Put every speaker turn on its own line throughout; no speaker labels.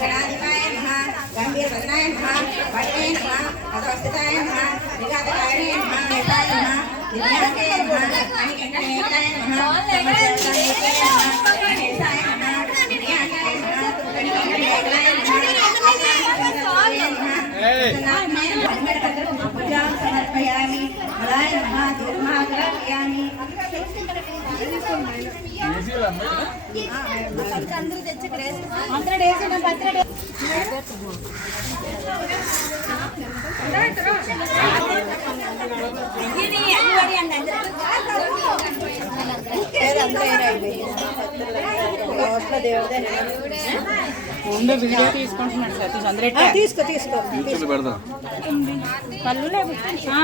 गणाधिपाय नमः गंभीरभद्राय नमः भट्टे नमः अधोस्थिताय नमः विघातकारिणे नमः नेताय नमः दिव्याङ्गे नमः अनिकेतनेताय नमः సమర్పయామి అలాయ నమః దీర్ఘమాగ్రహయామి ముందు వీడియో తీసుకుంటున్నాడు సతీష్ అందరూ తీసుకో తీసుకో
పెడదాం కళ్ళు లేవు ఆ.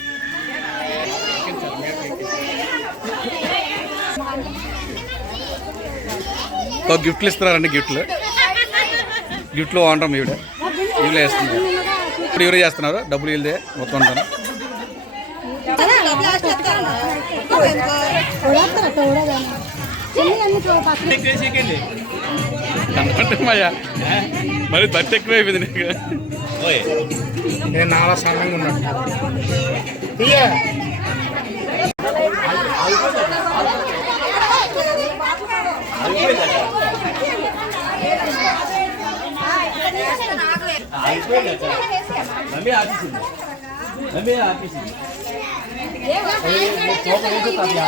గిఫ్ట్లు ఇస్తున్నారండి గిఫ్ట్లు. గిఫ్ట్లు బాగుంటాం ఈవిడ. ఈవిడ వేస్తున్నారు ఇప్పుడు ఎవరు చేస్తున్నారు? డబ్బులు వీళ్ళదే మొత్తం ఉంటాను కనపట్టే మాయా మరి బట్టి ఎక్కువైపోయింది నీకు.
నేను నాలా సన్నంగా
ఉన్నాను. ఆఫీసింది సోపం వేసో తాతయ్య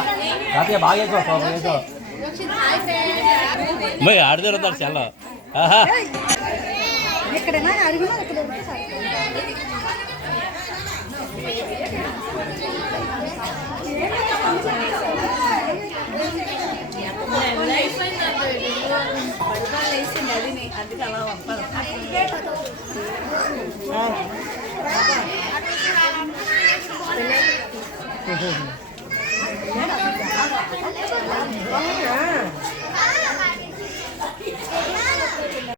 తాతయ్య బాగా వేసో సోపం వేసో మరి ఆడదే ఉంటారు చాలా ఆహా.
ఎక్కడైనా
போகும்